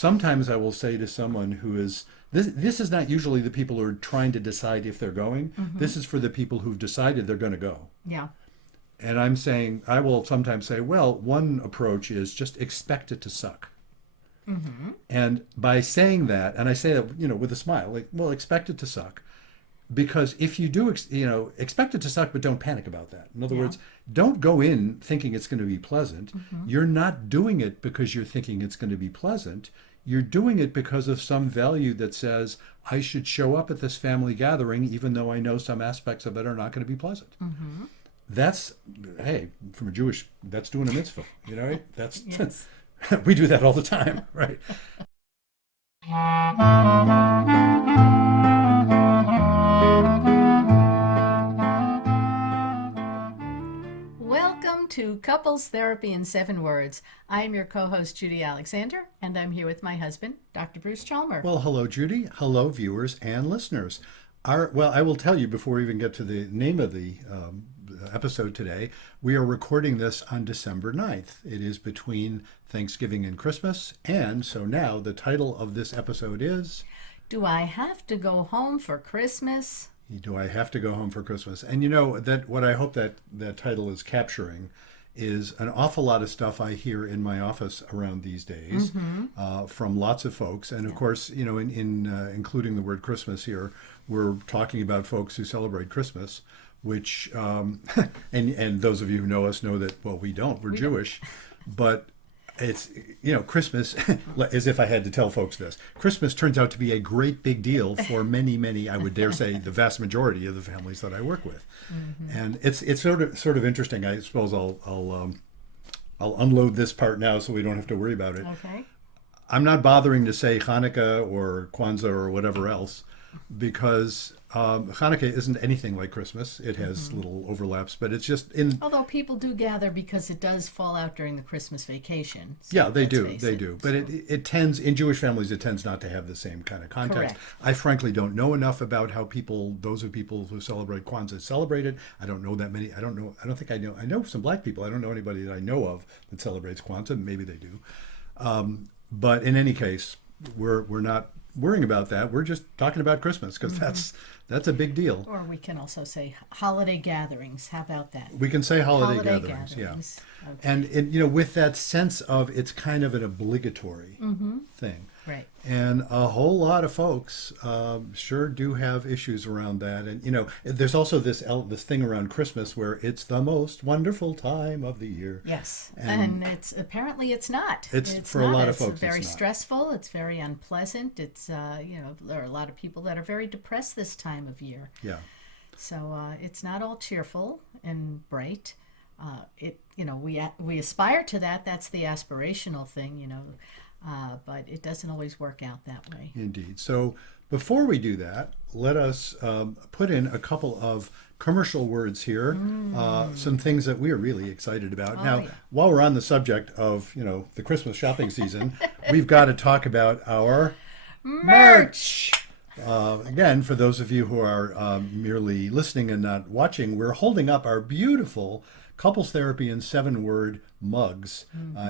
sometimes I will say to someone who is, this is not usually the people who are trying to decide if they're going. This is for the people who've decided they're going to go. Yeah. And I'm saying, I will sometimes say, well, one approach is just expect it to suck. And by saying that, and I say that, with a smile, like, well, expect it to suck. Because if you do, expect it to suck, but don't panic about that. In other words, don't go in thinking it's going to be pleasant. You're not doing it because you're thinking it's going to be pleasant. You're doing it because of some value that says, I should show up at this family gathering, even though I know some aspects of it are not going to be pleasant. That's, hey, from a Jewish, that's doing a mitzvah, right? That's, Yes. we do that all the time, right? Welcome to Couples Therapy in 7 Words. I am your co-host, Judy Alexander, and I'm here with my husband, Dr. Bruce Chalmer. Well, hello, Judy. Hello, viewers and listeners. I will tell you before we even get to the name of the episode today, we are recording this on December 9th. It is between Thanksgiving and Christmas, and so now the title of this episode is, Do I have to go home for Christmas? Do I have to go home for Christmas? And that what I hope that title is capturing is an awful lot of stuff I hear in my office around these days from lots of folks. And of course, in including the word Christmas here, we're talking about folks who celebrate Christmas, which, and those of you who know us know that, well, we don't, we're Jewish, but it's, Christmas, as if I had to tell folks this, Christmas turns out to be a great big deal for many, I would dare say the vast majority of the families that I work with. And it's sort of interesting. I suppose I'll unload this part now so we don't have to worry about it. Okay. I'm not bothering to say Hanukkah or Kwanzaa or whatever else, because Hanukkah isn't anything like Christmas. It has little overlaps, but it's just Although people do gather because it does fall out during the Christmas vacation. So yeah, they let's do. face They it. do. But it tends, in Jewish families, it tends not to have the same kind of context. Correct. I frankly don't know enough about how those people who celebrate Kwanzaa celebrate it. I don't know that many. I don't think I know. I know some black people. I don't know anybody that I know of that celebrates Kwanzaa. Maybe they do. But in any case, we're not worrying about that. We're just talking about Christmas because that's a big deal. Or we can also say holiday gatherings. How about that? We can say holiday gatherings, yeah. Okay. And with that sense of it's kind of an obligatory thing. Right. And a whole lot of folks sure do have issues around that. And, there's also this thing around Christmas where it's the most wonderful time of the year. Yes. And And apparently it's not. It's for a lot of folks, It's very it's not. stressful. It's very unpleasant. It's, there are a lot of people that are very depressed this time of year. Yeah. So it's not all cheerful and bright. We aspire to that. That's the aspirational thing, but it doesn't always work out that way. Indeed. So before we do that, let us put in a couple of commercial words here, some things that we are really excited about. Now, while we're on the subject of, the Christmas shopping season, we've got to talk about our merch. Again, for those of you who are merely listening and not watching, we're holding up our beautiful Couples Therapy in 7-word mugs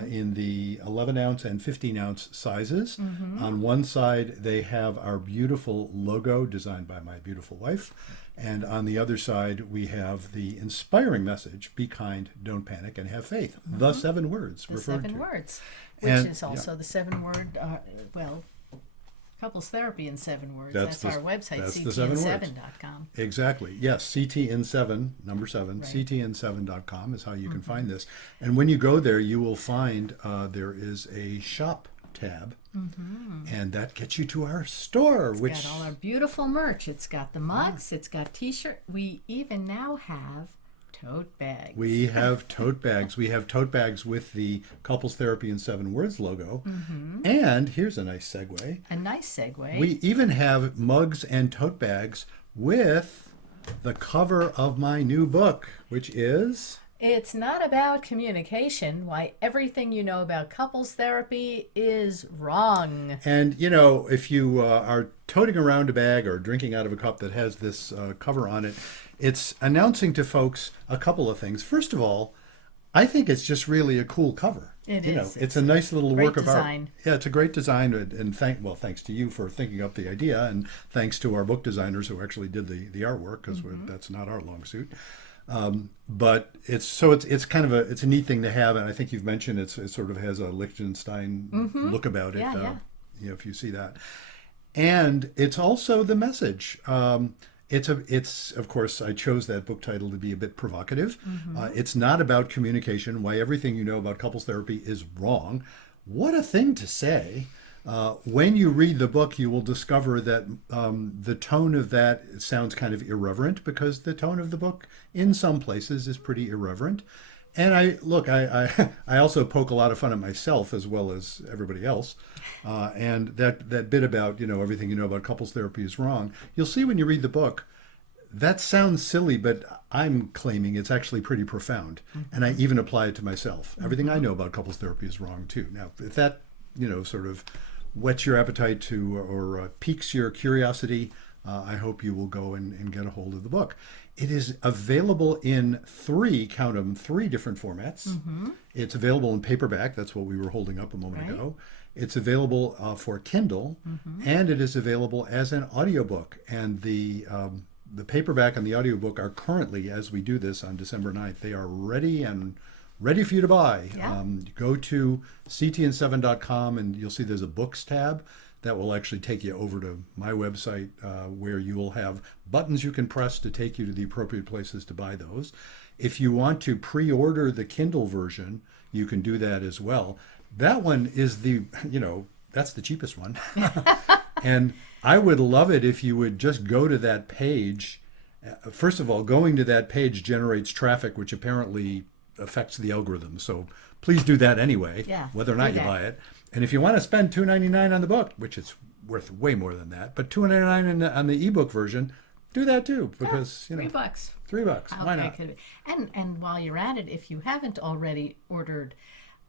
in the 11-ounce and 15-ounce sizes. On one side, they have our beautiful logo designed by my beautiful wife. And on the other side, we have the inspiring message, be kind, don't panic, and have faith. The 7 words The referred 7 to. words, which And- is also the 7-word, Couples Therapy in 7 Words. That's That's our website, that's the 7 words. ctn7.com. Exactly. Yes, CTN7, number 7, Right. CTN7.com is how you can find this. And when you go there, you will find there is a shop tab, and that gets you to our store, It's which got all our beautiful merch. It's got the mugs. It's got T-shirt. We even now have tote bags. we have tote bags. We have tote bags with the Couples Therapy in 7 Words logo. And here's a nice segue. A nice segue. We even have mugs and tote bags with the cover of my new book, which is... It's not about communication. Why everything you know about couples therapy is wrong. And, if you are toting around a bag or drinking out of a cup that has this cover on it, it's announcing to folks a couple of things. First of all, I think it's just really a cool cover. It you know, is. it's a nice little great work of art. design. Yeah, it's a great design, and thanks to you for thinking up the idea, and thanks to our book designers who actually did the artwork, because that's not our long suit. But it's kind of it's a neat thing to have, and I think you've mentioned it sort of has a Liechtenstein look about it. Yeah, yeah. You know, if you see that, and it's also the message. It's of course I chose that book title to be a bit provocative. It's not about communication, why everything you know about couples therapy is wrong. What a thing to say. When you read the book, you will discover that the tone of that sounds kind of irreverent, because the tone of the book in some places is pretty irreverent. And I also poke a lot of fun at myself as well as everybody else. And that bit about, you know, everything you know about couples therapy is wrong. You'll see when you read the book, that sounds silly, but I'm claiming it's actually pretty profound. And I even apply it to myself. Everything I know about couples therapy is wrong too. Now, if that, you know, sort of whets your appetite to, or piques your curiosity, I hope you will go and get a hold of the book. It is available in count them, three different formats. It's available in paperback. That's what we were holding up a moment ago. It's available for Kindle, and it is available as an audiobook. And the paperback and the audiobook are currently, as we do this on December 9th, they are ready for you to buy. Yeah. Go to ctn7.com and you'll see there's a books tab that will actually take you over to my website, where you will have buttons you can press to take you to the appropriate places to buy those. If you want to pre-order the Kindle version, you can do that as well. That one is that's the cheapest one. And I would love it if you would just go to that page. First of all, going to that page generates traffic, which apparently affects the algorithm. So please do that anyway, whether or not you buy it. And if you want to spend $2.99 on the book, which it's worth way more than that, but $2.99 on the ebook version, do that too, because you know, $3. $3. Why not? And while you're at it, if you haven't already ordered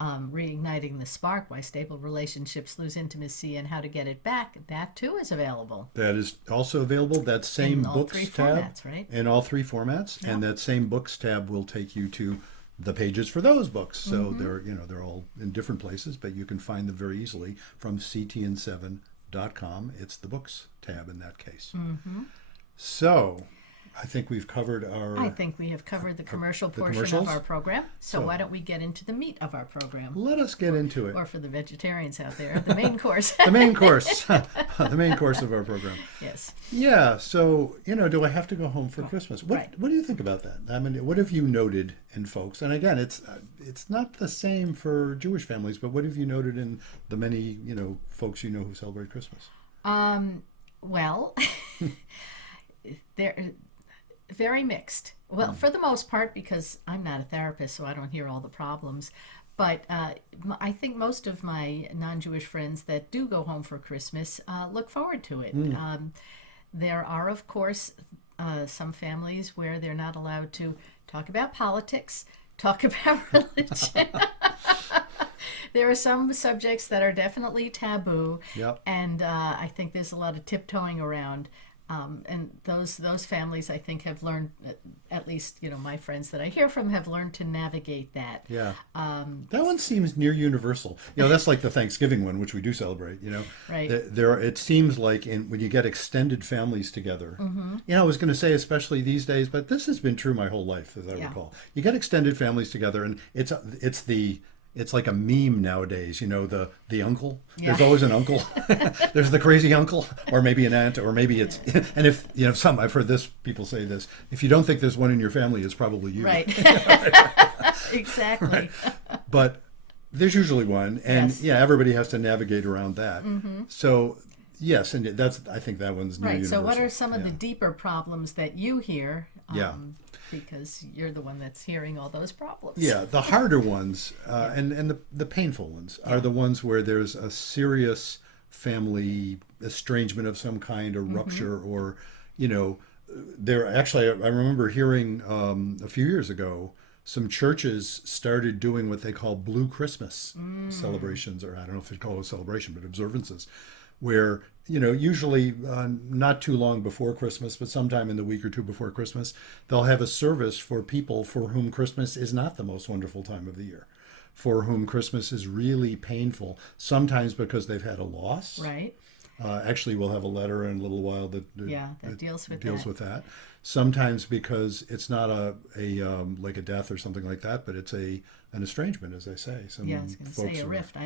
Reigniting the Spark, Why Stable Relationships Lose Intimacy and How to Get It Back, that too is available. That is also available. That same in all books three tab formats, right? in all three formats, and that same books tab will take you to the pages for those books. So they're all in different places, but you can find them very easily from ctn7.com. It's the books tab in that case. So I think we've covered the commercial portion of our program. So why don't we get into the meat of our program? Let us get into it. Or for the vegetarians out there, the main course. The main course. The main course of our program. Yes. Yeah. So, do I have to go home for Christmas? What do you think about that? I mean, what have you noted in folks? And again, it's not the same for Jewish families, but what have you noted in the many, folks who celebrate Christmas? Well, they're very mixed. Well, for the most part, because I'm not a therapist, so I don't hear all the problems. But I think most of my non-Jewish friends that do go home for Christmas look forward to it. There are, of course, some families where they're not allowed to talk about politics, talk about religion. There are some subjects that are definitely taboo, and I think there's a lot of tiptoeing around. And those families, I think, have learned, at least, my friends that I hear from have learned to navigate that. Yeah. That one seems near universal. That's like the Thanksgiving one, which we do celebrate, Right. It seems like when you get extended families together, I was going to say especially these days, but this has been true my whole life, as I recall. You get extended families together, and it's like a meme nowadays, the uncle. Yeah. There's always an uncle. There's the crazy uncle, or maybe an aunt, or maybe it's, and if, I've heard people say this, if you don't think there's one in your family, it's probably you. Right. Exactly. Right. But there's usually one, and everybody has to navigate around that. So, yes, and I think that one's near universal. So what are some of the deeper problems that you hear? Because you're the one that's hearing all those problems. Yeah, the harder ones and the painful ones are the ones where there's a serious family estrangement of some kind, or rupture, or, there actually, I remember hearing a few years ago, some churches started doing what they call Blue Christmas celebrations, or I don't know if they'd call it a celebration, but observances, where usually not too long before Christmas, but sometime in the week or two before Christmas, they'll have a service for people for whom Christmas is not the most wonderful time of the year. for whom Christmas is really painful, sometimes because they've had a loss. Right. Actually, we'll have a letter in a little while that deals with that. Sometimes because it's not a like a death or something like that, but it's an estrangement, as I say. Yeah, I was going to say a rift.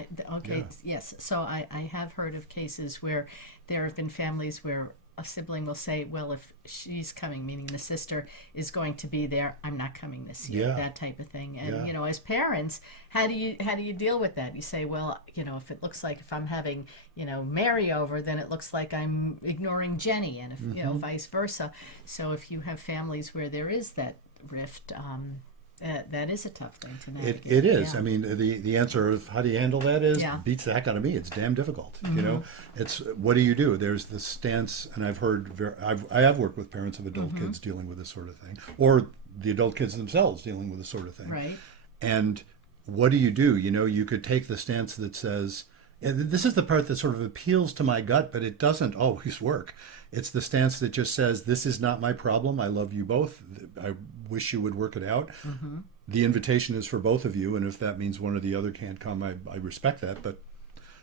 Yes. So I have heard of cases where there have been families where a sibling will say, well, if she's coming, meaning the sister is going to be there, I'm not coming this year, that type of thing. And, as parents, how do you deal with that? You say, well, if it looks like if I'm having, Mary over, then it looks like I'm ignoring Jenny, and if, vice versa. So if you have families where there is that rift, that is a tough thing to navigate. It is. I mean, the answer of how do you handle that is beats the heck out of me. It's damn difficult. It's what do you do? There's the stance, and I've heard. I have worked with parents of adult kids dealing with this sort of thing, or the adult kids themselves dealing with this sort of thing. Right. And what do? You could take the stance that says, and this is the part that sort of appeals to my gut, but it doesn't always work. It's the stance that just says, this is not my problem. I love you both. I wish you would work it out. The invitation is for both of you, and if that means one or the other can't come, I respect that, but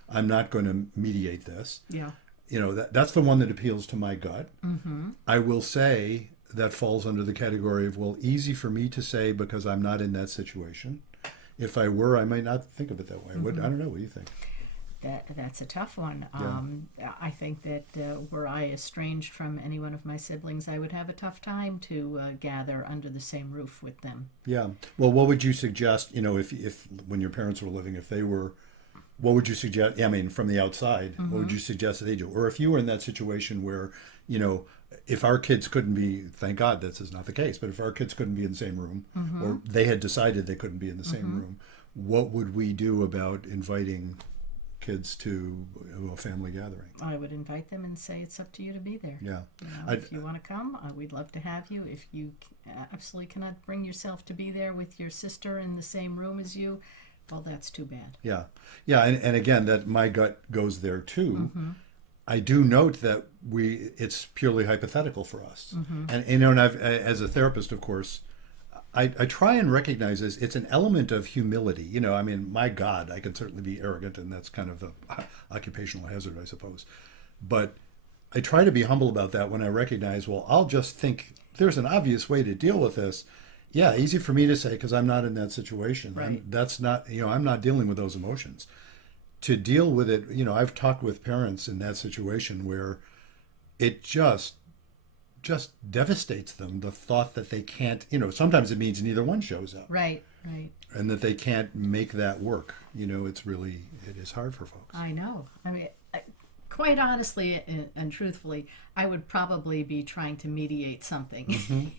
I'm not going to mediate this. Yeah. That's the one that appeals to my gut. I will say that falls under the category of, well, easy for me to say because I'm not in that situation. If I were, I might not think of it that way. I don't know. What do you think? That's a tough one. I think that were I estranged from any one of my siblings, I would have a tough time to gather under the same roof with them. Yeah. Well, what would you suggest, if when your parents were living, if they were, what would you suggest? I mean, from the outside, what would you suggest that they do? Or if you were in that situation where, if our kids couldn't be, thank God this is not the case, but if our kids couldn't be in the same room, or they had decided they couldn't be in the same room, what would we do about inviting kids to a family gathering? I would invite them and say it's up to you to be there. Yeah. If you want to come, we'd love to have you. If you absolutely cannot bring yourself to be there with your sister in the same room as you, well, that's too bad. Yeah. Yeah. And again, that my gut goes there too. I do note that it's purely hypothetical for us. And I've, as a therapist, of course, I try and recognize this. It's an element of humility. I mean, my God, I can certainly be arrogant, and that's kind of the occupational hazard, I suppose. But I try to be humble about that when I recognize, well, I'll just think there's an obvious way to deal with this. Yeah, easy for me to say because I'm not in that situation. Right. That's not, I'm not dealing with those emotions. To deal with it, I've talked with parents in that situation where it just devastates them, the thought that they can't, sometimes it means neither one shows up. Right. And that they can't make that work. It is hard for folks. I know. I mean, quite honestly and truthfully, I would probably be trying to mediate something.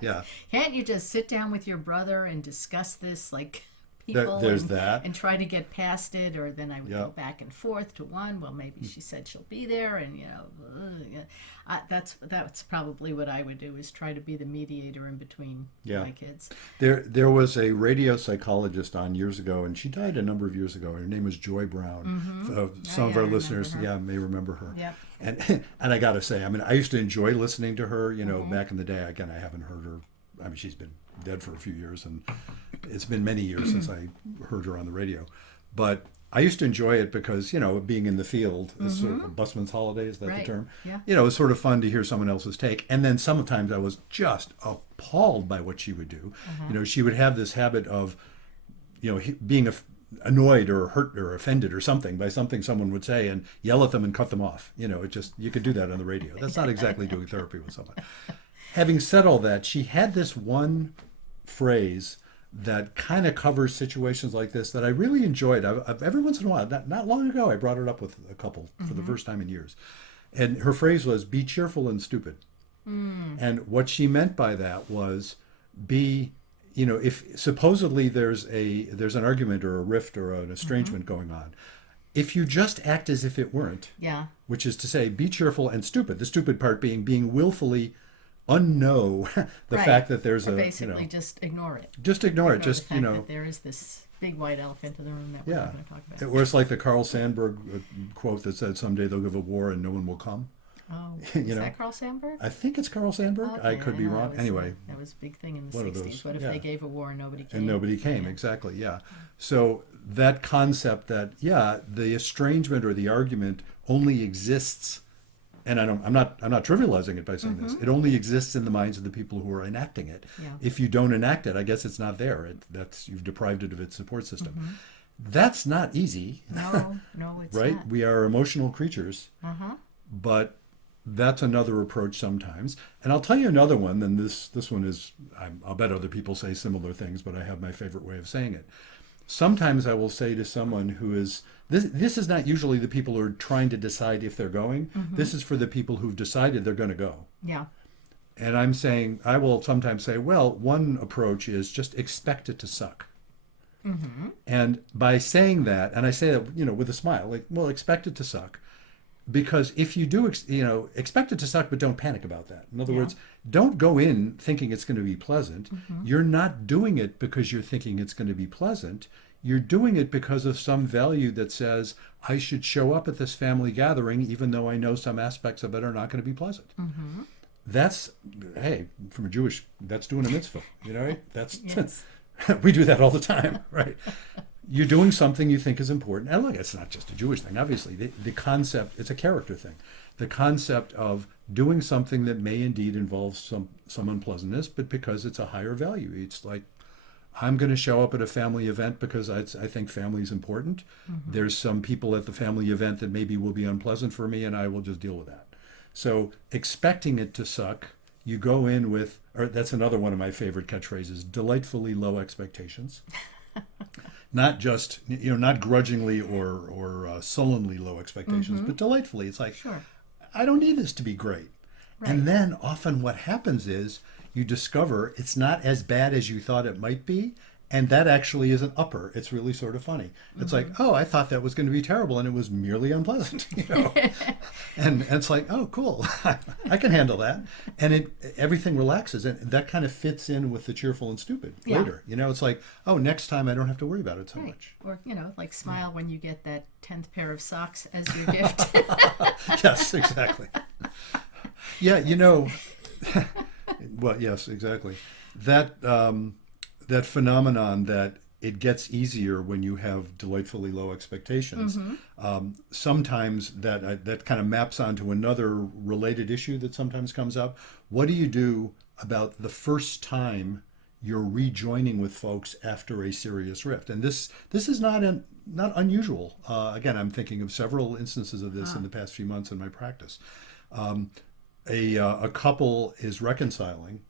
Yeah. Can't you just sit down with your brother and discuss this like people there's that. And try to get past it? Or then I would go back and forth to one. Well, maybe she said she'll be there, and that's probably what I would do, is try to be the mediator in between my kids. There was a radio psychologist on years ago, and she died a number of years ago. Her name was Joy Brown. Some of our listeners may remember her. Yep. And I got to say, I mean, I used to enjoy listening to her, back in the day. Again, I haven't heard her. I mean, she's been dead for a few years, and it's been many years since I heard her on the radio. But I used to enjoy it because, being in the field, sort of a busman's holiday, is that the term? Yeah. It was sort of fun to hear someone else's take. And then sometimes I was just appalled by what she would do. She would have this habit of, being annoyed or hurt or offended or something by something someone would say, and yell at them and cut them off. You could do that on the radio. That's not exactly doing therapy with someone. Having said all that, she had this one phrase that kind of covers situations like this that I really enjoyed. I've every once in a while, not long ago, I brought it up with a couple for the first time in years. And her phrase was, be cheerful and stupid. And what she meant by that was if supposedly there's an argument or a rift or an estrangement going on, if you just act as if it weren't, which is to say, be cheerful and stupid, the stupid part being willfully unknow the fact that there's basically just ignore it. Just ignore it. Just that there is this big white elephant in the room that we're not going to talk about. Or it's like the Carl Sandburg quote that said, "Someday they'll give a war and no one will come." Oh, You is know, that Carl Sandburg? I think it's Carl Sandburg. I Okay, could be know wrong. Anyway, that was a big thing in the one of 60s. those, What if yeah. they gave a war and nobody came? And nobody came, Yeah. exactly, yeah. So that concept that, yeah, the estrangement or the argument only exists, and I'm not trivializing it by saying this. It only exists in the minds of the people who are enacting it. Yeah. If you don't enact it, I guess it's not there. That's you've deprived it of its support system. That's not easy, No, no, it's right? not. We are emotional creatures, Uh-huh. but that's another approach sometimes. And I'll tell you another one. And this one is, I'll bet other people say similar things, but I have my favorite way of saying it. Sometimes I will say to someone who is this is not usually the people who are trying to decide if they're going. This is for the people who've decided they're going to go. Yeah. And I'm saying, I will sometimes say, well, one approach is just expect it to suck. And by saying that, and I say that, with a smile, like, well, expect it to suck. Because if you do, expect it to suck, but don't panic about that. In other words, don't go in thinking it's going to be pleasant. You're not doing it because you're thinking it's going to be pleasant. You're doing it because of some value that says, I should show up at this family gathering, even though I know some aspects of it are not going to be pleasant. That's, hey, from a Jewish, that's doing a mitzvah, right? That's, Yes. we do that all the time, right? You're doing something you think is important. And look, it's not just a Jewish thing, obviously. The concept, it's a character thing. The concept of doing something that may indeed involve some unpleasantness, but because it's a higher value. It's like, I'm going to show up at a family event because I think family is important. There's some people at the family event that maybe will be unpleasant for me, and I will just deal with that. So expecting it to suck, you go in with, or that's another one of my favorite catchphrases, delightfully low expectations. Not just, not grudgingly or sullenly low expectations, but delightfully. It's like, Sure. I don't need this to be great. Right. And then often what happens is you discover it's not as bad as you thought it might be. And that actually is an upper. It's really sort of funny. It's like, oh, I thought that was going to be terrible, and it was merely unpleasant. And it's like, oh, cool, I can handle that, and everything relaxes, and that kind of fits in with the cheerful and stupid later. It's like, oh, next time I don't have to worry about it so much. Or, like smile when you get that 10th pair of socks as your gift. Yes, exactly. Yeah, well, yes, exactly. That phenomenon that it gets easier when you have delightfully low expectations. Sometimes that kind of maps onto another related issue that sometimes comes up. What do you do about the first time you're rejoining with folks after a serious rift? And this is not unusual. Again, I'm thinking of several instances of this in the past few months in my practice. A couple is reconciling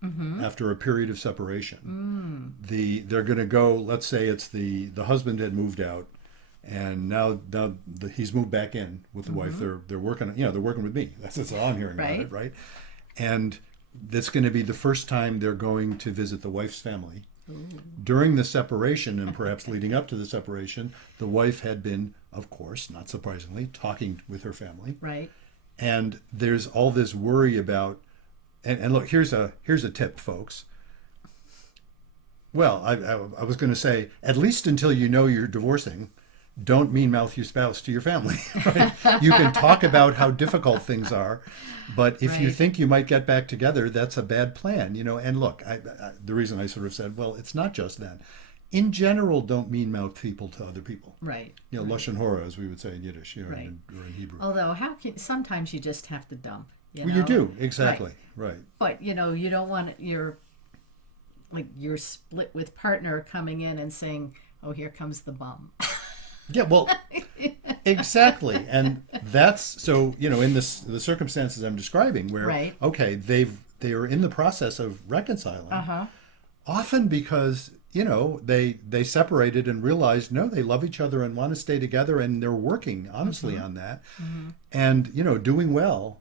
after a period of separation. They're going to go. Let's say it's the husband had moved out, and now he's moved back in with the wife. They're working. They're working with me. That's all I'm hearing about it, right? And that's going to be the first time they're going to visit the wife's family. During the separation, and perhaps leading up to the separation, the wife had been, of course, not surprisingly, talking with her family. Right. And there's all this worry about, and look, here's a tip, folks. Well, I was going to say, at least until you know you're divorcing, don't mean-mouth your spouse to your family. Right? You can talk about how difficult things are, but if you think you might get back together, that's a bad plan. And look, the reason I sort of said, well, it's not just that. In general, don't mean-mouth people to other people. Right. Lashon hora, as we would say in Yiddish, or in Hebrew. Although, sometimes you just have to dump. You do, exactly, right. But you don't want your split with partner coming in and saying, "Oh, here comes the bum." Yeah, well, exactly, and that's so. In the circumstances I'm describing, where okay, they are in the process of reconciling, often because they separated and realized, no, they love each other and want to stay together, and they're working honestly on that, and doing well.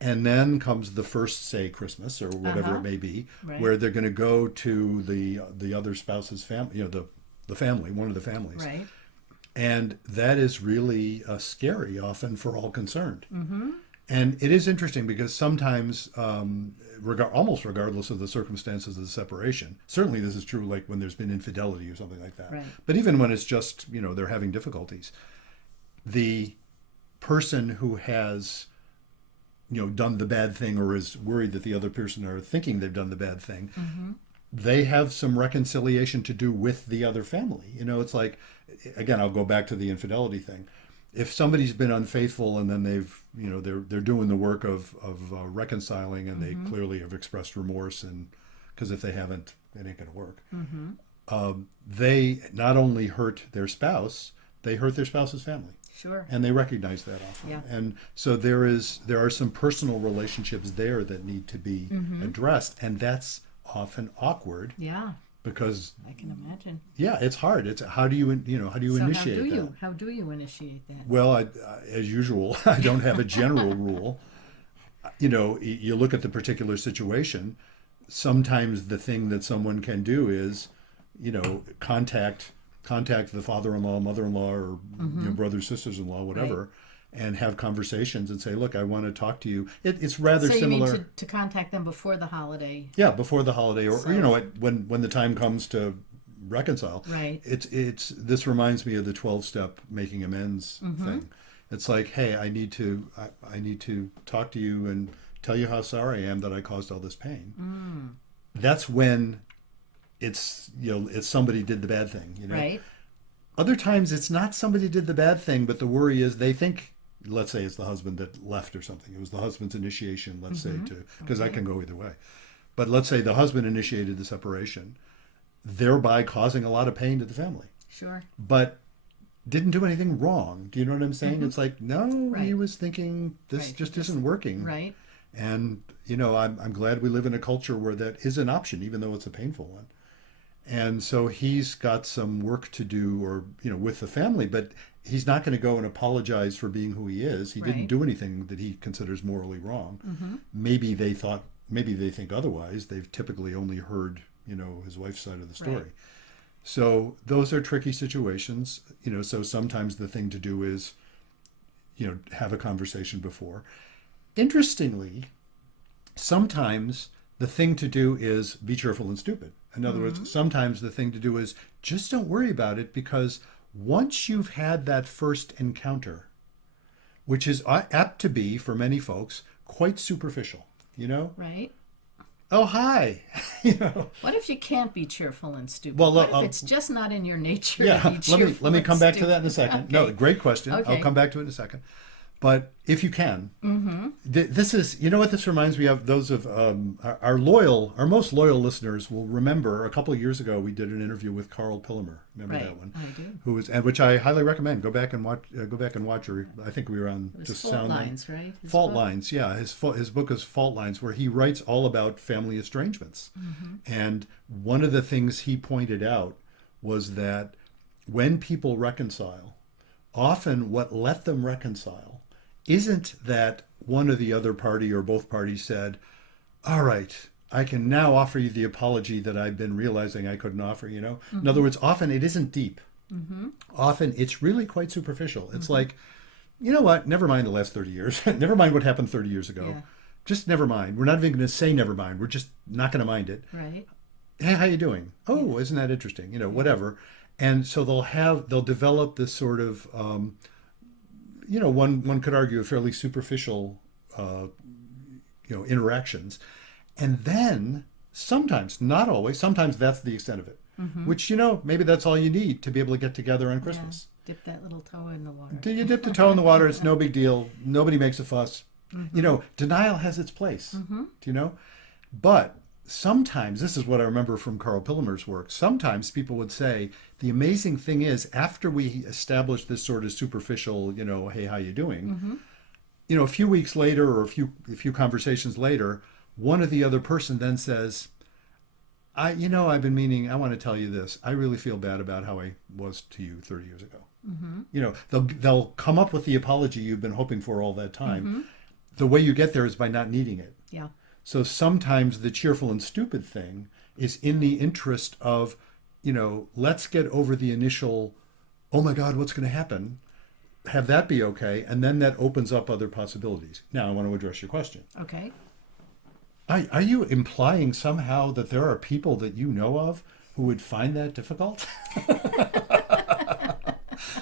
And then comes the first, say, Christmas or whatever it may be, where they're going to go to the other spouse's family, the family, one of the families, right? And that is really scary, often for all concerned. And it is interesting because sometimes, almost regardless of the circumstances of the separation, certainly this is true like when there's been infidelity or something like that. Right. But even when it's just, they're having difficulties, the person who has done the bad thing or is worried that the other person are thinking they've done the bad thing, they have some reconciliation to do with the other family. It's like, again, I'll go back to the infidelity thing. If somebody's been unfaithful and then they're doing the work of reconciling, and they clearly have expressed remorse, and because if they haven't, it ain't going to work. They not only hurt their spouse, they hurt their spouse's family. Sure. And they recognize that often. Yeah. And so there are some personal relationships there that need to be addressed, and that's often awkward. Yeah. Because I can imagine. Yeah, it's hard. It's how do you initiate that? How do you initiate that? Well, as usual, I don't have a general rule. You look at the particular situation. Sometimes the thing that someone can do is, contact the father-in-law, mother-in-law, or brothers, sisters-in-law, whatever, and have conversations and say, look, I want to talk to you. It's rather similar. So you mean to contact them before the holiday? Yeah, before the holiday, or when the time comes to reconcile. Right. This reminds me of the 12-step making amends thing. It's like, hey, I need to talk to you and tell you how sorry I am that I caused all this pain. That's when it's somebody did the bad thing. Right. Other times it's not somebody did the bad thing, but the worry is they think, let's say it's the husband that left or something. It was the husband's initiation, let's say, because I can go either way. But let's say the husband initiated the separation, thereby causing a lot of pain to the family. Sure. But didn't do anything wrong. Do you know what I'm saying? It's like, no, he was thinking this just isn't working. Right. And, I'm glad we live in a culture where that is an option, even though it's a painful one. And so he's got some work to do, or with the family, but he's not going to go and apologize for being who he is. He didn't do anything that he considers morally wrong. Maybe they think otherwise. They've typically only heard his wife's side of the story. Right. So those are tricky situations. So sometimes the thing to do is have a conversation before. Interestingly, sometimes the thing to do is be cheerful and stupid. In other words, sometimes the thing to do is just don't worry about it, because once you've had that first encounter, which is apt to be, for many folks, quite superficial, Right. Oh, hi. What if you can't be cheerful and stupid? Well, what if it's just not in your nature to be cheerful let me come back to stupid? that in a second. Okay. No, great question. Okay. I'll come back to it in a second. But if you can, this is, what this reminds me of? Those of our most loyal listeners will remember a couple of years ago we did an interview with Carl Pillemer. Remember that one? I do. Which I highly recommend. Go back and watch. I think we were on just Fault Lines, right? Fault Lines, yeah. His book is Fault Lines, where he writes all about family estrangements. And one of the things he pointed out was that when people reconcile, often what let them reconcile isn't that one or the other party or both parties said, all right, I can now offer you the apology that I've been realizing I couldn't offer, In other words, often it isn't deep. Often it's really quite superficial. It's like, you know what, never mind the last 30 years. Never mind what happened 30 years ago. Yeah. Just never mind. We're not even going to say never mind. We're just not going to mind it. Right. Hey, how you doing? Oh, isn't that interesting? Whatever. And so they'll develop this sort of, one could argue a fairly superficial, interactions. And then sometimes, not always, sometimes that's the extent of it, which, maybe that's all you need to be able to get together on Christmas. Yeah. Dip that little toe in the water. Do you dip the toe in the water? It's no big deal. Nobody makes a fuss. Denial has its place, do you know? But sometimes, this is what I remember from Carl Pillemer's work, sometimes people would say, the amazing thing is, after we establish this sort of superficial, hey, how you doing? A few weeks later, or a few conversations later, one or the other person then says, I've been meaning, I want to tell you this. I really feel bad about how I was to you 30 years ago. They'll come up with the apology you've been hoping for all that time. The way you get there is by not needing it. Yeah. So sometimes the cheerful and stupid thing is in the interest of, let's get over the initial, oh my God, what's going to happen? Have that be okay. And then that opens up other possibilities. Now I want to address your question. Okay. Are you implying somehow that there are people that you know of who would find that difficult?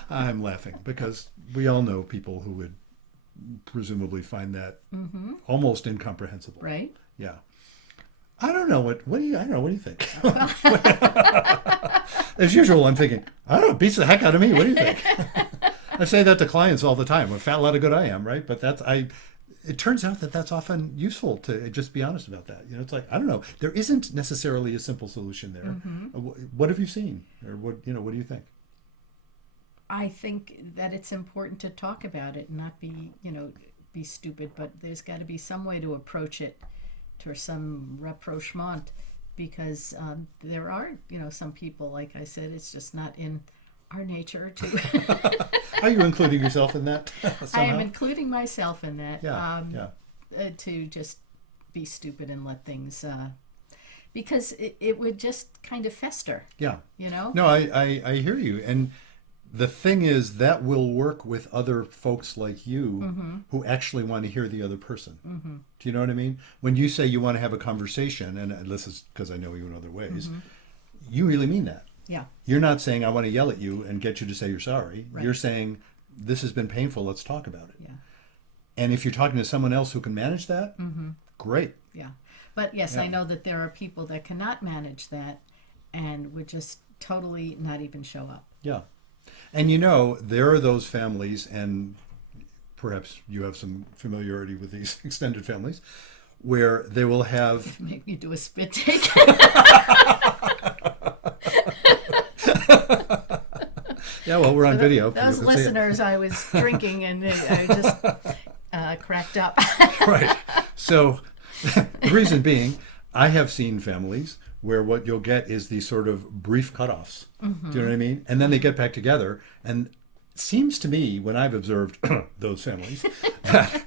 I'm laughing because we all know people who would presumably find that almost incomprehensible. Right. Yeah. I don't know what do you I don't know, what do you think? As usual, I'm thinking, I don't know, it beats the heck out of me. What do you think? I say that to clients all the time. What a fat lot of good I am, right? But it turns out that that's often useful to just be honest about that. It's like, I don't know. There isn't necessarily a simple solution there. What have you seen? Or what do you think? I think that it's important to talk about it and not be stupid, but there's got to be some way to approach it, or some rapprochement, because there are, some people, like I said, it's just not in our nature to. Are you including yourself in that? I am including myself in that. Yeah. To just be stupid and let things, because it would just kind of fester. Yeah. No, I hear you. And the thing is, that will work with other folks like you who actually want to hear the other person. Do you know what I mean? When you say you want to have a conversation, and this is because I know you in other ways, you really mean that. Yeah. You're not saying I want to yell at you and get you to say you're sorry. Right. You're saying this has been painful. Let's talk about it. Yeah. And if you're talking to someone else who can manage that, great. Yeah. But yes, I know that there are people that cannot manage that and would just totally not even show up. Yeah. And there are those families, and perhaps you have some familiarity with these extended families, where they will have... Make me do a spit take. Yeah, well, we're on video. Those listeners, I was drinking and I just cracked up. Right. So the reason being, I have seen families where what you'll get is these sort of brief cutoffs. Do you know what I mean? And then they get back together. And it seems to me, when I've observed those families, and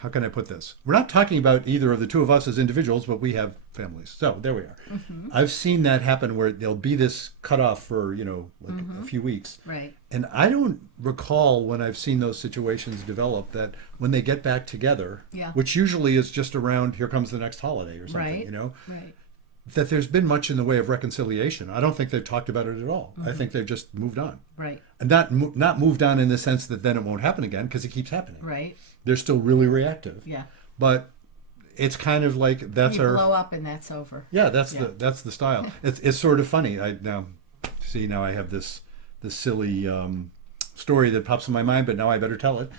how can I put this? We're not talking about either of the two of us as individuals, but we have families. So there we are. I've seen that happen where there'll be this cutoff for, a few weeks. Right. And I don't recall when I've seen those situations develop that when they get back together, which usually is just around, here comes the next holiday or something, Right. that there's been much in the way of reconciliation. I don't think they've talked about it at all. I think they've just moved on. Right. And not moved on in the sense that then it won't happen again, because it keeps happening. Right. They're still really reactive. Yeah. But it's kind of like you blow up and that's over. Yeah, that's the style. It's sort of funny. Now I have this silly story that pops in my mind, but now I better tell it.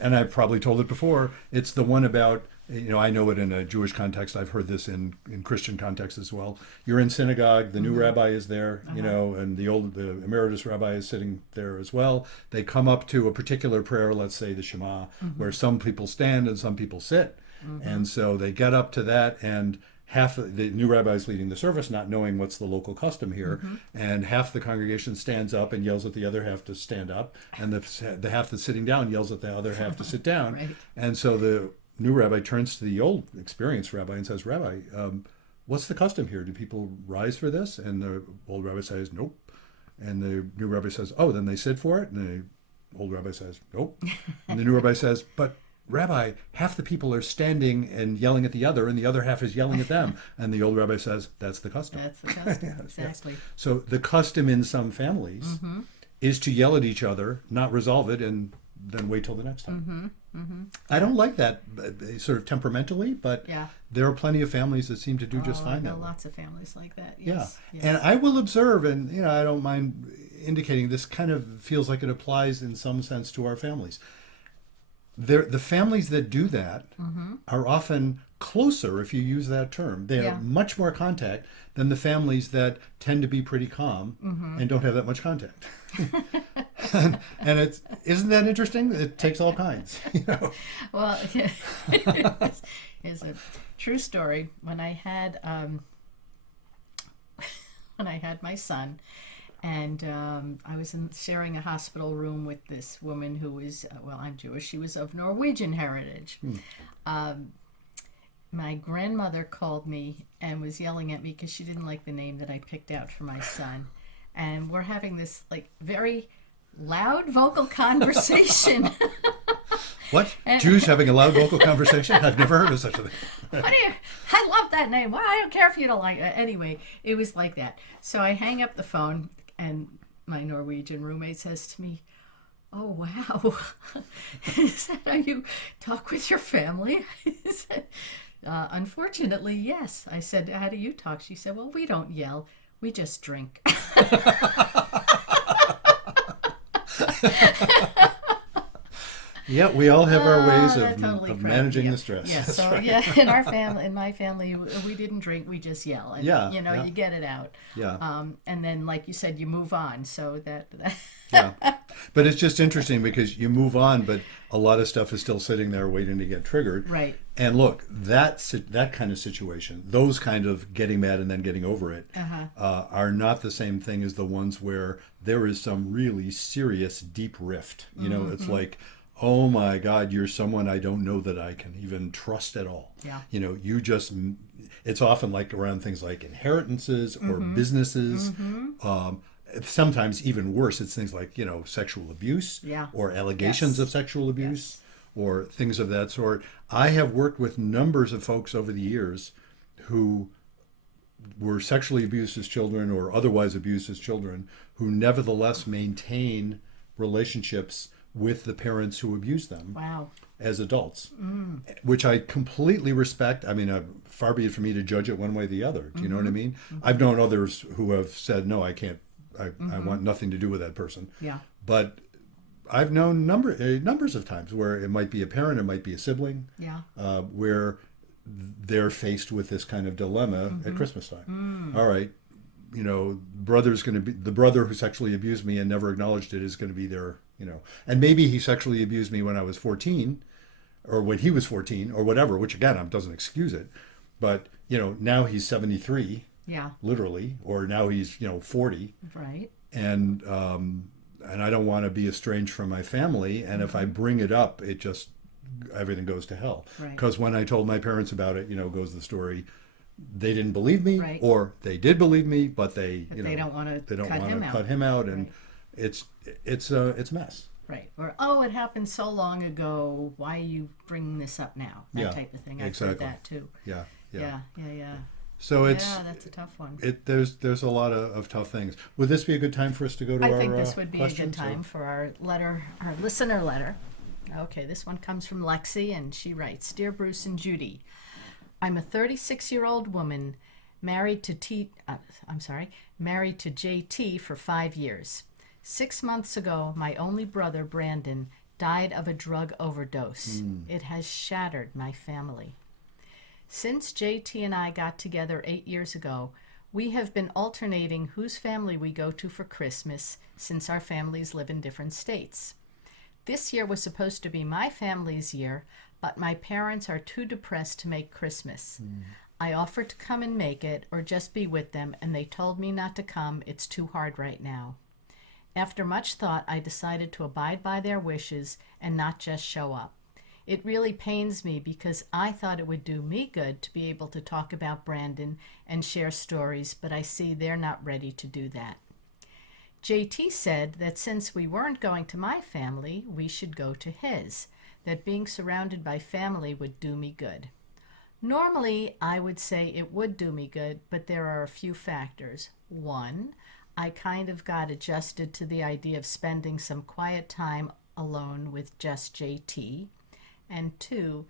And I've probably told it before. It's the one about, I know it in a Jewish context. I've heard this in Christian context as well. You're in synagogue, the new rabbi is there, and the emeritus rabbi is sitting there as well. They come up to a particular prayer, let's say the Shema, where some people stand and some people sit. And so they get up to that, and half the new rabbi is leading the service, not knowing what's the local custom here, and half the congregation stands up and yells at the other half to stand up, and the half that's sitting down yells at the other half to sit down. Right. And so the new rabbi turns to the old experienced rabbi and says, Rabbi, what's the custom here? Do people rise for this? And the old rabbi says, nope. And the new rabbi says, oh, then they sit for it? And the old rabbi says, nope. And the new rabbi says, but Rabbi, half the people are standing and yelling at the other, and the other half is yelling at them. And the old rabbi says, that's the custom. That's the custom, exactly. Yes. So the custom in some families is to yell at each other, not resolve it, and then wait till the next time. I don't like that sort of temperamentally, but there are plenty of families that seem to do just fine. I know lots of families like that. Yes. And I will observe, and I don't mind indicating this kind of feels like it applies in some sense to our families. The families that do that are often closer, if you use that term. They have much more contact than the families that tend to be pretty calm and don't have that much contact. and isn't that interesting? It takes all kinds. Well, it's a true story. When I had my son, and I was sharing a hospital room with this woman who was, I'm Jewish. She was of Norwegian heritage. My grandmother called me and was yelling at me because she didn't like the name that I picked out for my son. And we're having this very loud vocal conversation. What? Jews having a loud vocal conversation? I've never heard of such a thing. I love that name. Well, I don't care if you don't like it. Anyway, it was like that. So I hang up the phone, and my Norwegian roommate says to me, Oh, wow. Is that how you talk with your family? I said, unfortunately, yes. I said, how do you talk? She said, well, we don't yell. We just drink. Yeah, we all have our ways That totally of cracked me managing up. the stress. Yeah, That's so right. yeah, in my family, we didn't drink, we just yell, and Yeah, you know, yeah, you get it out. yeah, And then, like you said, you move on. So yeah. But it's just interesting because you move on, but a lot of stuff is still sitting there waiting to get triggered. right. And look, that kind of situation, those kind of getting mad and then getting over it, are not the same thing as the ones where there is some really serious deep rift. You know, it's like, oh my God, you're someone I don't know that I can even trust at all. Yeah. You know, it's often like around things like inheritances or businesses. Um, Sometimes even worse, it's things like, sexual abuse Yeah. or allegations Yes. of sexual abuse Yes. or things of that sort. I have worked with numbers of folks over the years who were sexually abused as children or otherwise abused as children who nevertheless maintain relationships with the parents who abused them Wow. as adults, which I completely respect. I mean, far be it for me to judge it one way or the other. Do you know what I mean? I've known others who have said, no, I can't, I want nothing to do with that person. Yeah. But I've known numbers of times where it might be a parent, it might be a sibling, Yeah. where they're faced with this kind of dilemma at Christmas time. All right, brother's going to be the brother who sexually abused me and never acknowledged it is going to be there, and maybe he sexually abused me when I was 14 or when he was 14 or whatever, which again, doesn't excuse it. But, now he's 73, Yeah. literally, or now he's, 40. Right. And I don't want to be estranged from my family. And if I bring it up, everything goes to hell. Right. Because when I told my parents about it, goes the story, they didn't believe me, Right. or they did believe me, but they don't want to they don't cut want him to out. cut him out, and Right. it's a mess. Right. Or, oh, it happened so long ago. Why are you bringing this up now? That Yeah, type of thing. I've exactly. heard that too. Yeah, yeah. Yeah. Yeah. Yeah. So Yeah, that's a tough one. there's a lot of tough things. Would this be a good time for us to go to I our think this would be a good questions, or- time for our listener letter. Okay, this one comes from Lexi, and she writes, Dear Bruce and Judy, I'm a 36-year-old woman married to JT for 5 years. 6 months ago, my only brother, Brandon, died of a drug overdose. It has shattered my family. Since JT and I got together 8 years ago, we have been alternating whose family we go to for Christmas since our families live in different states. This year was supposed to be my family's year, but my parents are too depressed to make Christmas. I offered to come and make it or just be with them, and they told me not to come. It's too hard right now. After much thought, I decided to abide by their wishes and not just show up. It really pains me because I thought it would do me good to be able to talk about Brandon and share stories, but I see they're not ready to do that. JT said that since we weren't going to my family, we should go to his, that being surrounded by family would do me good. Normally, I would say it would do me good, but there are a few factors. One, I kind of got adjusted to the idea of spending some quiet time alone with just JT. And two,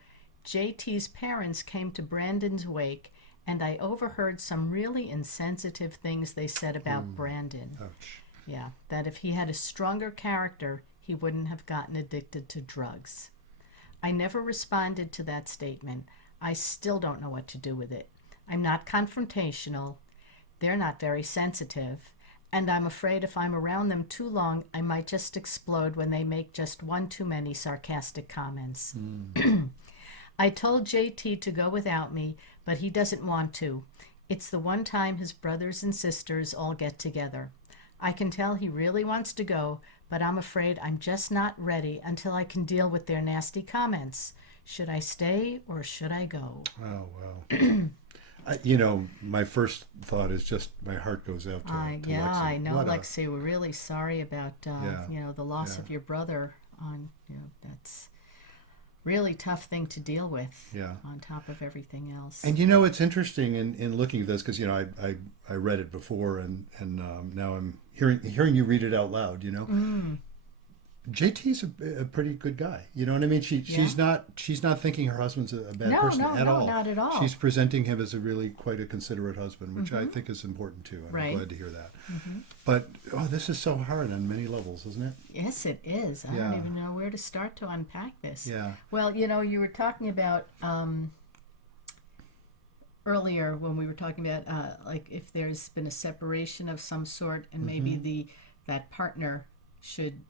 JT's parents came to Brandon's wake, and I overheard some really insensitive things they said about Brandon. Ouch. Yeah, that if he had a stronger character, he wouldn't have gotten addicted to drugs. I never responded to that statement. I still don't know what to do with it. I'm not confrontational. They're not very sensitive. And I'm afraid if I'm around them too long, I might just explode when they make just one too many sarcastic comments. I told JT to go without me, but he doesn't want to. It's the one time his brothers and sisters all get together. I can tell he really wants to go, but I'm afraid I'm just not ready until I can deal with their nasty comments. Should I stay or should I go? Oh, wow. My first thought is just my heart goes out to Yeah, Lexi. I know, What Lexi. We're really sorry about Yeah, the loss yeah. of your brother. That's really tough thing to deal with. Yeah. On top of everything else. And it's interesting in looking at this because I read it before and now I'm hearing you read it out loud. JT's a pretty good guy. You know what I mean? She's not thinking her husband's a bad No, person no, at no, all. not at all. She's presenting him as a really quite a considerate husband, which I Mm-hmm. think is important too. I'm Right. glad to hear that. Mm-hmm. But this is so hard on many levels, isn't it? Yes, it is. I Yeah. don't even know where to start to unpack this. Yeah. Well, you were talking about earlier when we were talking about like if there's been a separation of some sort, and maybe that partner should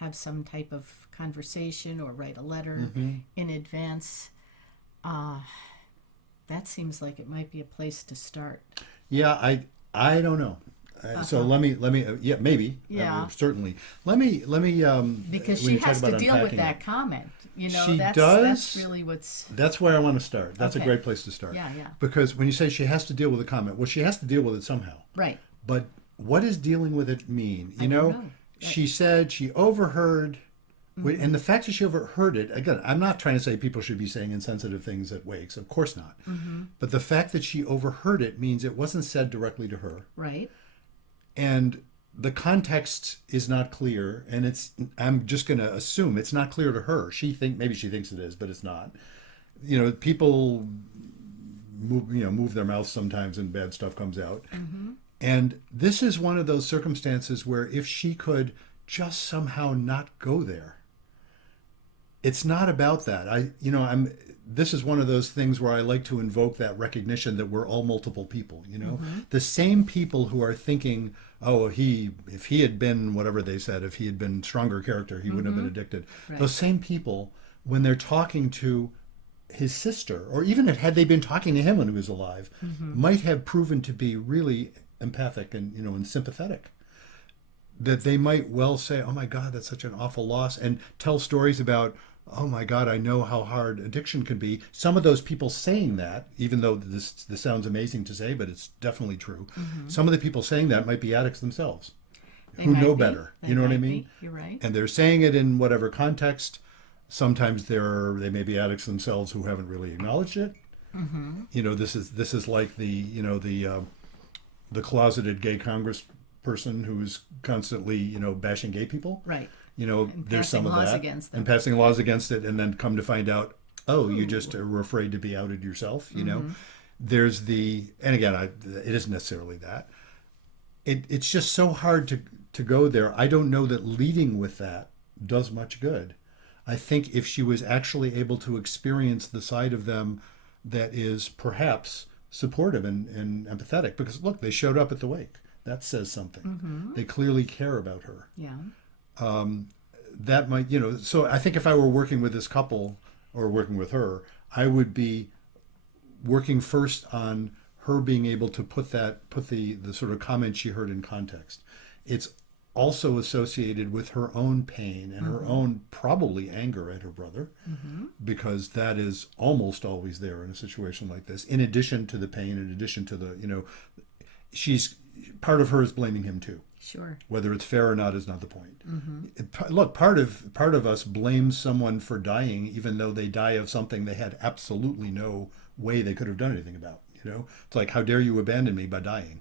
have some type of conversation or write a letter in advance. That seems like it might be a place to start. Yeah, I don't know. So let me yeah, maybe. Yeah. Certainly. Let me Because when she you talk has to about deal with unpacking that it. comment. She That's does. really what's That's where I want to start. That's a Okay. great place to start. Yeah, yeah. Because when you say she has to deal with a comment, well, she has to deal with it somehow. right. But what does dealing with it mean? You I know, don't know. she said she overheard, and the fact that she overheard it, again, I'm not trying to say people should be saying insensitive things at wakes. Of course not. But the fact that she overheard it means it wasn't said directly to her. Right. And the context is not clear, and I'm just going to assume it's not clear to her. Maybe she thinks it is, but it's not. People move their mouths sometimes and bad stuff comes out. And this is one of those circumstances where if she could just somehow not go there, it's not about that. This is one of those things where I like to invoke that recognition that we're all multiple people, the same people who are thinking, oh, if he had been whatever they said, if he had been stronger character, he wouldn't have been addicted. Right. Those same people, when they're talking to his sister, or even had they been talking to him when he was alive, might have proven to be really empathic and sympathetic. That they might well say, oh my God, that's such an awful loss, and tell stories about, oh my God, I know how hard addiction can be. Some of those people saying that, even though this sounds amazing to say, but it's definitely true. Some of the people saying that might be addicts themselves, who might know be. better. They You know what I might mean? be. You're right. And they're saying it in whatever context. Sometimes they may be addicts themselves who haven't really acknowledged it. This is like the closeted gay congressperson who's constantly bashing gay people. Right. There's some of laws that, against them. and passing laws against it, and then come to find out, oh, you just were afraid to be outed yourself. There's and again, it isn't necessarily that. It's just so hard to go there. I don't know that leading with that does much good. I think if she was actually able to experience the side of them that is perhaps supportive and empathetic, because look, they showed up at the wake. That says something. They clearly care about her. Yeah. That might, so I think if I were working with this couple or working with her, I would be working first on her being able to put the sort of comment she heard in context. It's also associated with her own pain and her own probably anger at her brother, because that is almost always there in a situation like this. In addition to the pain, in addition to she's part of her is blaming him too. Sure. Whether it's fair or not is not the point. Look, part of us blames someone for dying, even though they die of something they had absolutely no way they could have done anything about. It's like, how dare you abandon me by dying?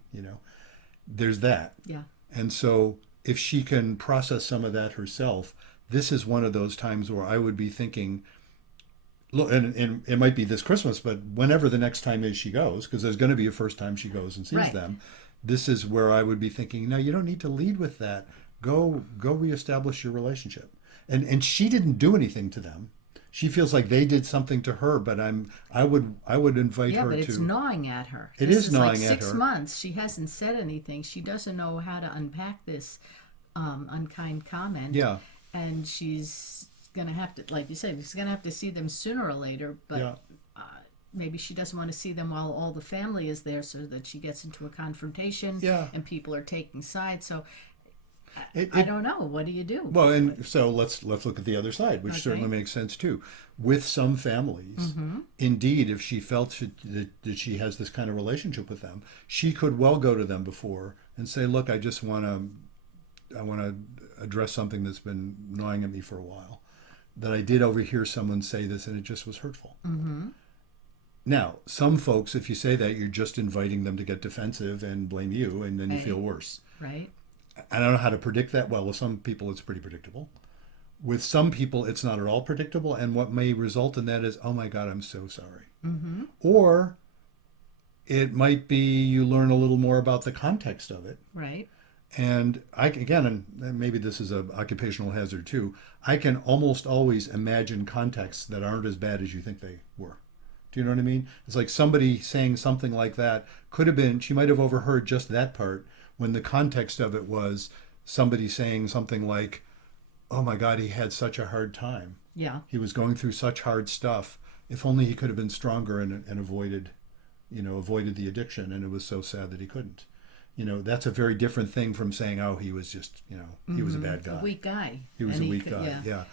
There's that. Yeah. And so if she can process some of that herself, this is one of those times where I would be thinking, look, and it might be this Christmas, but whenever the next time is she goes, because there's going to be a first time she goes and sees Right. them, this is where I would be thinking, no, you don't need to lead with that. Go reestablish your relationship. And she didn't do anything to them. She feels like they did something to her, but I would invite her to. Yeah, but it's gnawing at her. It This is gnawing like at 6 her. months. She hasn't said anything. She doesn't know how to unpack this unkind comment. Yeah. And she's going to have to, like you said, she's going to have to see them sooner or later. But Yeah. maybe she doesn't want to see them while all the family is there, so that she gets into a confrontation. Yeah. And people are taking sides. So It- I don't know. What do you do? Well, and so let's look at the other side, which Okay. certainly makes sense too. With some families, indeed, if she felt that she has this kind of relationship with them, she could well go to them before and say, "Look, I want to address something that's been gnawing at me for a while. That I did overhear someone say this, and it just was hurtful." Now, some folks, if you say that, you're just inviting them to get defensive and blame you, and then you Right. feel worse. Right? I don't know how to predict that. Well, with some people, it's pretty predictable. With some people, it's not at all predictable, and what may result in that is, oh my God, I'm so sorry. Or it might be you learn a little more about the context of it. Right. And I again, and maybe this is an occupational hazard too, I can almost always imagine contexts that aren't as bad as you think they were. Do you know what I mean? It's like somebody saying something like that could have been, she might have overheard just that part when the context of it was somebody saying something like, oh my God, he had such a hard time. Yeah. He was going through such hard stuff. If only he could have been stronger and avoided, avoided the addiction. And it was so sad that he couldn't. That's a very different thing from saying, oh, he was just, he was a bad guy. A weak guy. He was And a weak guy. Yeah.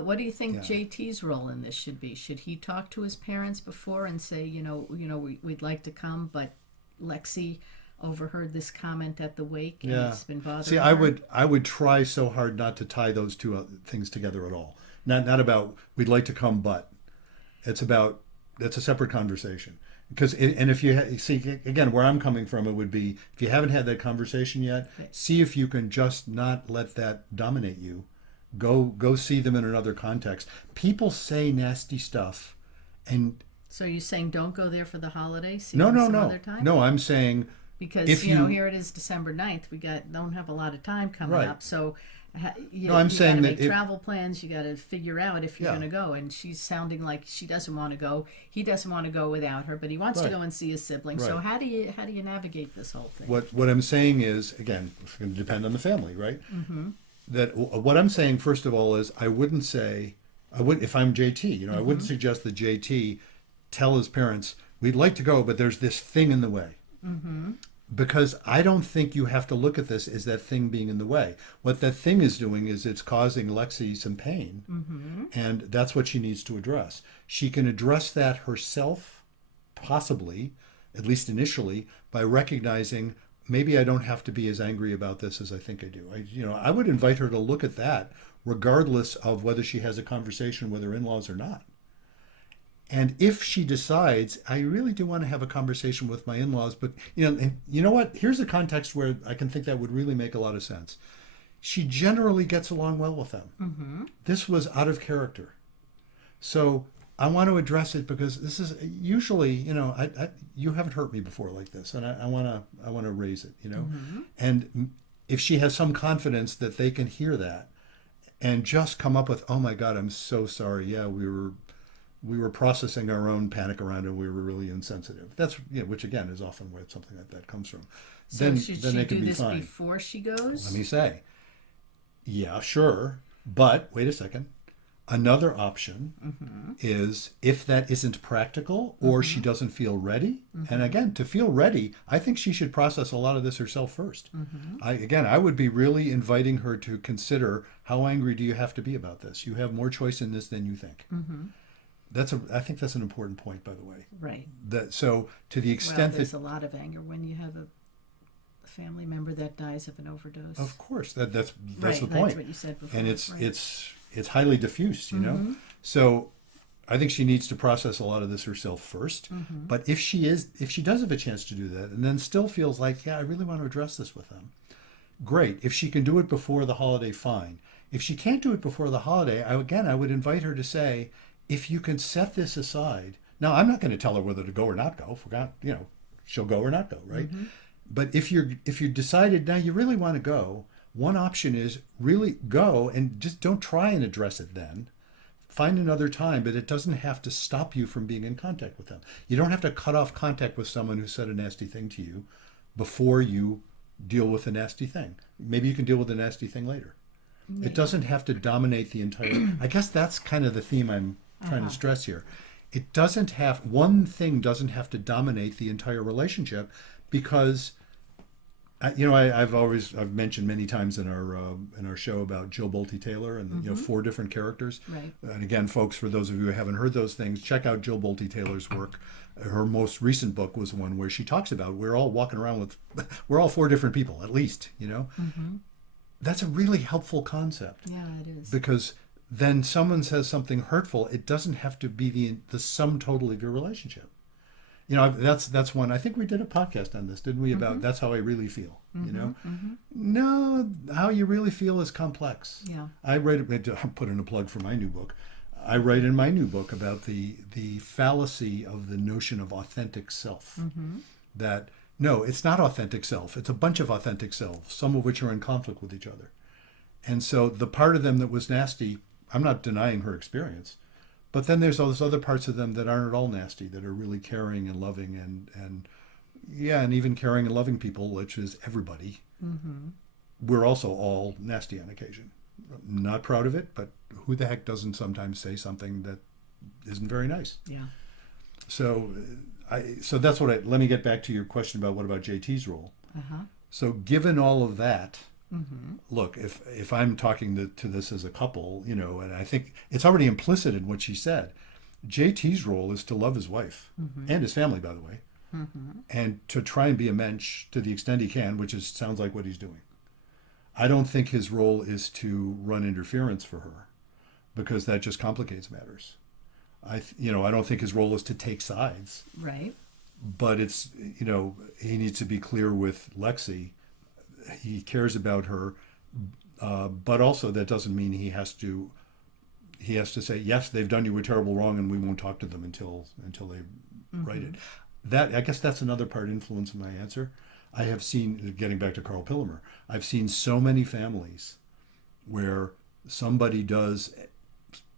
What do you think Yeah. JT's role in this should be? Should he talk to his parents before and say, we'd like to come, but Lexi overheard this comment at the wake and Yeah. it's been bothering See, her? I would try so hard not to tie those two things together at all. Not about we'd like to come, but it's about that's a separate conversation. Because and if you see again where I'm coming from, it would be if you haven't had that conversation yet, Okay. see if you can just not let that dominate you. Go see them in another context. People say nasty stuff, and So you're saying don't go there for the holidays? See no, them no, some no, other time? no. I'm saying Because if here it is December 9th. We don't have a lot of time coming Right. up. So you No, I'm saying gotta that make if- travel plans. You got to figure out if you're Yeah. going to go. And she's sounding like she doesn't want to go. He doesn't want to go without her, but he wants to Right. go and see his sibling. So Right. how do you navigate this whole thing? what I'm saying is again, it's going to depend on the family, right? That what I'm saying first of all is I wouldn't if I'm JT, I wouldn't suggest that JT tell his parents we'd like to go, but there's this thing in the way. Because I don't think you have to look at this as that thing being in the way. What that thing is doing is it's causing Lexi some pain, and that's what she needs to address. She can address that herself, possibly, at least initially, by recognizing maybe I don't have to be as angry about this as I think I do. I would invite her to look at that, regardless of whether she has a conversation with her in-laws or not. And if she decides, I really do want to have a conversation with my in-laws, but and you know what? Here's a context where I can think that would really make a lot of sense. She generally gets along well with them. This was out of character. So I want to address it because this is usually, you haven't hurt me before like this, and I want to raise it, And if she has some confidence that they can hear that, and just come up with, oh my God, I'm so sorry. Yeah, we were processing our own panic around it. We were really insensitive. That's which again is often where something like that comes from. So then should then she they can do be this fine. before she goes? Let me say, yeah, sure, but wait a second. Another option is if that isn't practical or she doesn't feel ready. And again, to feel ready, I think she should process a lot of this herself first. I would be really inviting her to consider how angry do you have to be about this? You have more choice in this than you think. I think that's an important point, by the way. Right. So to the extent there's that, a lot of anger when you have a family member that dies of an overdose. of course, that's right, the point. That's what you said before. And it's right. it's highly diffuse, So I think she needs to process a lot of this herself first. But if she does have a chance to do that, and then still feels like, yeah, I really want to address this with them, great. If she can do it before the holiday, fine. If she can't do it before the holiday, I would invite her to say, if you can set this aside. Now, I'm not going to tell her whether to go or not go. She'll go or not go, right? But if you decided now you really want to go, one option is really go and just don't try and address it then. Find another time, but it doesn't have to stop you from being in contact with them. You don't have to cut off contact with someone who said a nasty thing to you before you deal with a nasty thing. Maybe you can deal with the nasty thing later. It doesn't have to dominate the entire. I guess that's kind of the theme I'm trying to stress here. One thing doesn't have to dominate the entire relationship, because I've mentioned many times in our show about Jill Bolte Taylor and 4 different characters. Right. And again, folks, for those of you who haven't heard those things, check out Jill Bolte Taylor's work. Her most recent book was one where she talks about we're all walking around with we're all 4 different people at least. That's a really helpful concept. Yeah, it is. Because then someone says something hurtful, it doesn't have to be the sum total of your relationship. that's one. I think we did a podcast on this, didn't we? About that's how I really feel. No, how you really feel is complex. Yeah. I'll put in a plug for my new book. I write in my new book about the fallacy of the notion of authentic self. That no, it's not authentic self. It's a bunch of authentic selves, some of which are in conflict with each other. And so the part of them that was nasty, I'm not denying her experience. But then there's all those other parts of them that aren't at all nasty, that are really caring and loving and even caring and loving people, which is everybody. We're also all nasty on occasion. I'm not proud of it, but who the heck doesn't sometimes say something that isn't very nice? Yeah. So that's what let me get back to your question about what about JT's role. So given all of that, look, if I'm talking to this as a couple, and I think it's already implicit in what she said, JT's role is to love his wife and his family, by the way, and to try and be a mensch to the extent he can, which sounds like what he's doing. I don't think his role is to run interference for her, because that just complicates matters. I don't think his role is to take sides. Right. But it's, he needs to be clear with Lexi. He cares about her, but also that doesn't mean he has to say, yes, they've done you a terrible wrong and we won't talk to them until they write it. That, I guess that's another part influencing my answer. I have seen, getting back to Carl Pillemer, I've seen so many families where somebody does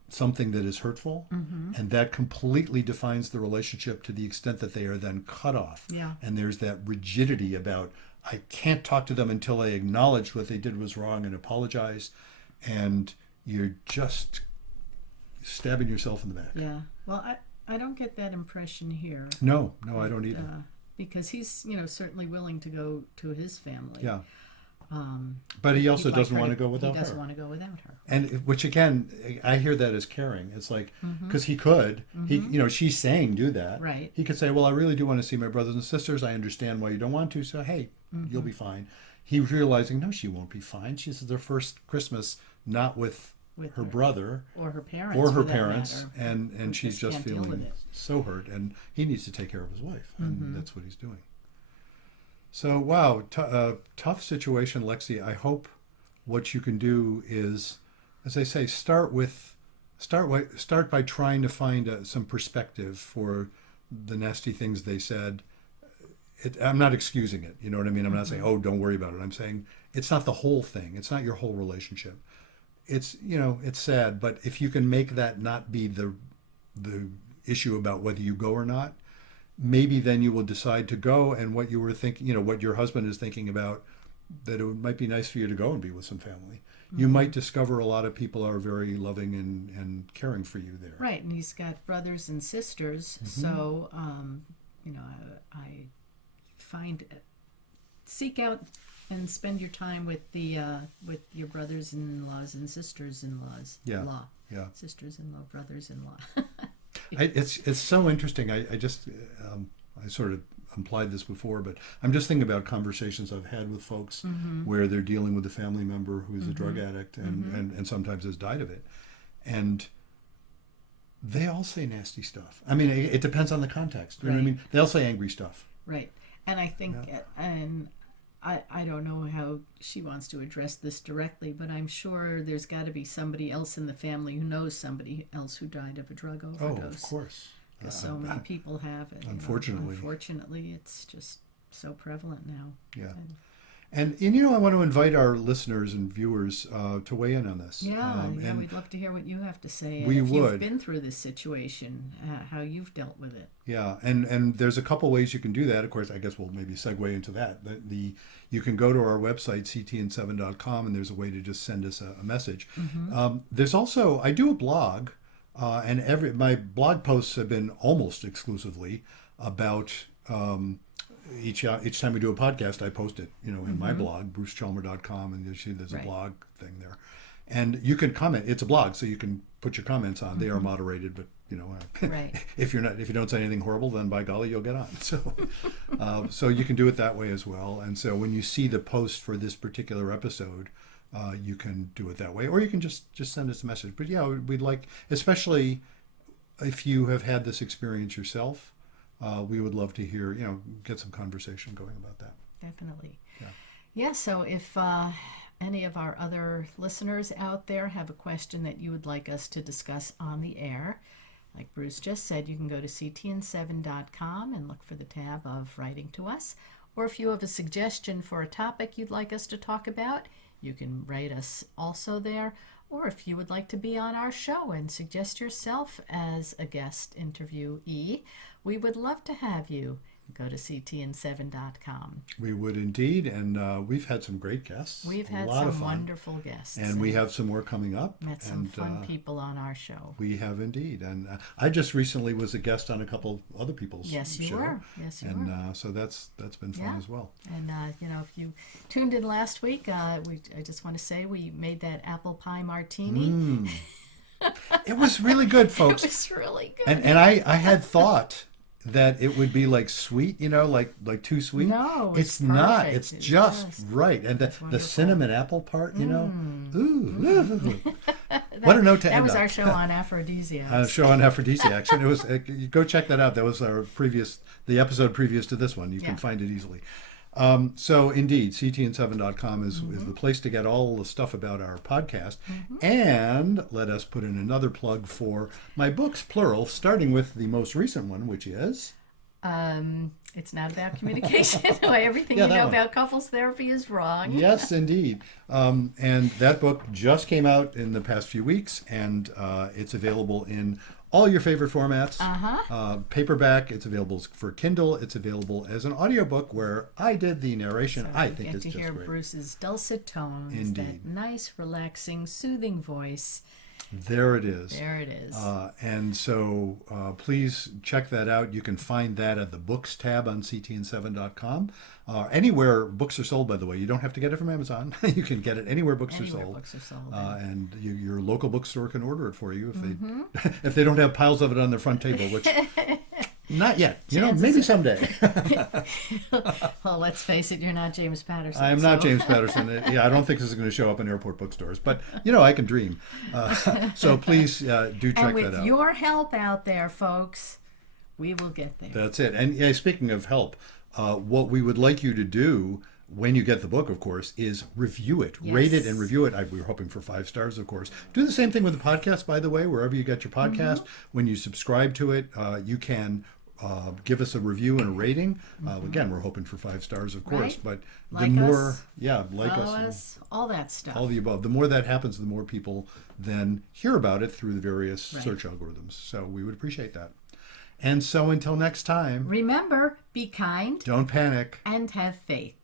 something that is hurtful, and that completely defines the relationship to the extent that they are then cut off. Yeah. And there's that rigidity about, I can't talk to them until I acknowledge what they did was wrong and apologize, and you're just stabbing yourself in the back. Yeah. Well, I don't get that impression here. No, I don't either. Because he's, certainly willing to go to his family. Yeah. But he also doesn't want to go without her. He doesn't want to go without her. And which again, I hear that as caring. It's like, because he could, she's saying do that. Right. He could say, well, I really do want to see my brothers and sisters. I understand why you don't want to. So, hey, you'll be fine. He's realizing, no, she won't be fine. She says their first Christmas, not with her brother. Or her parents. Or her parents. And she's just feeling so hurt. And he needs to take care of his wife. And that's what he's doing. So, wow, tough situation, Lexi. I hope what you can do is, as I say, start by trying to find some perspective for the nasty things they said. I'm not excusing it. You know what I mean? I'm not saying, oh, don't worry about it. I'm saying it's not the whole thing. It's not your whole relationship. It's, it's sad, but if you can make that not be the issue about whether you go or not, maybe then you will decide to go, and what you were thinking, what your husband is thinking about, that it might be nice for you to go and be with some family. You might discover a lot of people are very loving and caring for you there. Right, and he's got brothers and sisters, so, I find, seek out and spend your time with with your brothers-in-laws and sisters-in-laws. Yeah. Sisters-in-law, brothers-in-law. It's so interesting. I just I sort of implied this before, but I'm just thinking about conversations I've had with folks where they're dealing with a family member who's a drug addict and sometimes has died of it, and they all say nasty stuff. I mean, it depends on the context. You know what I mean? They all say angry stuff. Right, and I think and. I don't know how she wants to address this directly, but I'm sure there's got to be somebody else in the family who knows somebody else who died of a drug overdose. Oh, of course. Because so many people have it. Unfortunately. Unfortunately, it's just so prevalent now. Yeah. And I want to invite our listeners and viewers to weigh in on this. Yeah, we'd love to hear what you have to say. If you've been through this situation, how you've dealt with it. Yeah, and there's a couple ways you can do that. Of course, I guess we'll maybe segue into that. You can go to our website, ctn7.com, and there's a way to just send us a message. There's also, I do a blog, and my blog posts have been almost exclusively about... Each time we do a podcast, I post it, in my blog, brucechalmer.com, and you see there's a blog thing there. And you can comment. It's a blog, so you can put your comments on. They are moderated, but if you don't say anything horrible, then by golly, you'll get on. So so you can do it that way as well. And so when you see the post for this particular episode, you can do it that way, or you can just send us a message. But yeah, we'd like, especially if you have had this experience yourself, we would love to hear, get some conversation going about that. Definitely. Yeah. Yeah, so if any of our other listeners out there have a question that you would like us to discuss on the air, like Bruce just said, you can go to ctn7.com and look for the tab of writing to us. Or if you have a suggestion for a topic you'd like us to talk about, you can write us also there. Or if you would like to be on our show and suggest yourself as a guest interviewee, we would love to have you. Go to ctn7.com. We would indeed, and we've had some great guests. We've had some wonderful guests. And we have some more coming up. Met some fun people on our show. We have indeed. And I just recently was a guest on a couple other people's show. Yes, you were. And so that's been fun as well. And, if you tuned in last week, I just want to say we made that apple pie martini. It was really good, folks. It was really good. And I had thought that it would be like sweet, like too sweet. No, it's not. It's just right. And the cinnamon apple part, ooh. What a note to end on. That was our show on aphrodisiacs. Show on aphrodisiacs. And it was go check that out. That was the episode previous to this one. You can find it easily. So indeed, ctn7.com is the place to get all the stuff about our podcast. And let us put in another plug for my books, plural, starting with the most recent one, which is... It's not about communication. Everything you know about couples therapy is wrong. Yes, indeed. And that book just came out in the past few weeks, and it's available in all your favorite formats. Paperback, it's available for Kindle, it's available as an audiobook where I did the narration. So I think it's just great. You get to hear Bruce's dulcet tones, Indeed. That nice, relaxing, soothing voice. There it is. There it is. And so please check that out. You can find that at the books tab on ctn7.com. Anywhere books are sold, by the way. You don't have to get it from Amazon. You can get it anywhere books are sold. And your local bookstore can order it for you if they don't have piles of it on their front table, which not yet. Maybe someday. Well, let's face it, you're not James Patterson. I'm not James Patterson. I don't think this is going to show up in airport bookstores, but I can dream. So please do check that out. And with your help out there, folks, we will get there. That's it. And speaking of help, what we would like you to do when you get the book, of course, is review it. Yes. Rate it and review it. We're hoping for 5 stars, of course. Do the same thing with the podcast, by the way, wherever you get your podcast. When you subscribe to it, you can give us a review and a rating. Again, we're hoping for 5 stars, of course. Right. But like the more, us, like follow us, all that stuff. all the above. The more that happens, the more people then hear about it through the various search algorithms. So we would appreciate that. And so until next time, remember, be kind. Don't panic. And have faith.